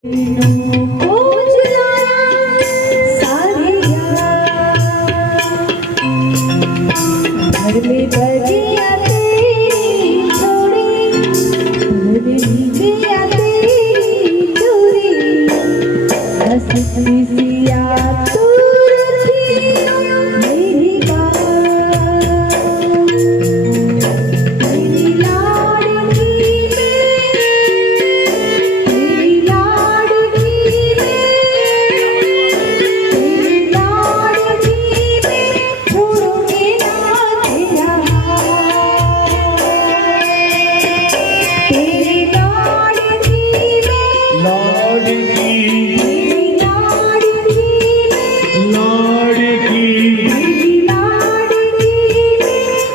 घर में बगिया तेरी छोड़ी, घर में गया तेरी चोरी, हंसती सिया तू रखी मेरी बात, मेरी लाडली मेरी लाडली तेरी लाडली छोड़ोगे ना तेरा, तेरी लाडली लाडकी लाडली लाडकी लाडली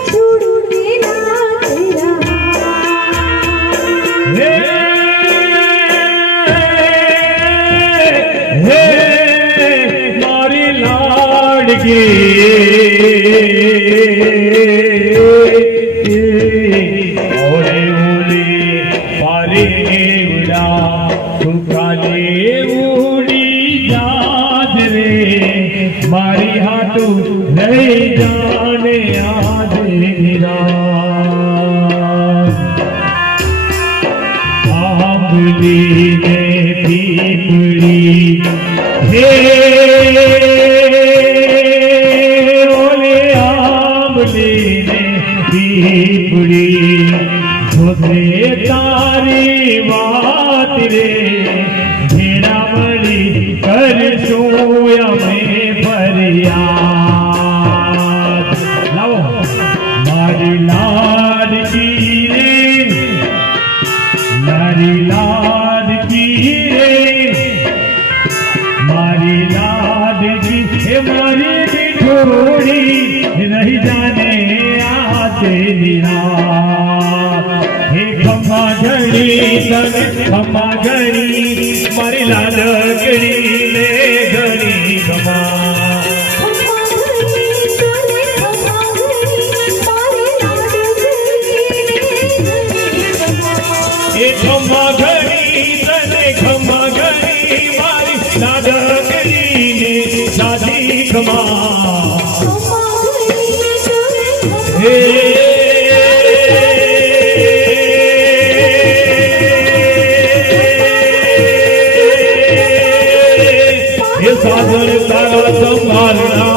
छोड़ोगे ना तेरा, हे हे मारी लाडकी ओले ओले पारे उड़ा तू काले उड़ी जाज रे मारी हाथों नहीं जाने आज निरा आंबली में पीपड़ी हे ओले आंबली में पीपड़ी धोते तारी बात रे घेरा बड़ी कर सोया में फरियाद लाओ मारी लाडकी रे मारी लाडकी रे मारी लाडकी हे मारी बिठोड़ी नहीं जाने आते निरा हे खम्मा घड़ी तन खम्मा घड़ी मारी लाडकड़ी ले घड़ी खम्मा हे खम्मा घड़ी तने खम्मा घड़ी मारी लाडकड़ी ने शादी खम्मा हे ये साजन तारा संभालना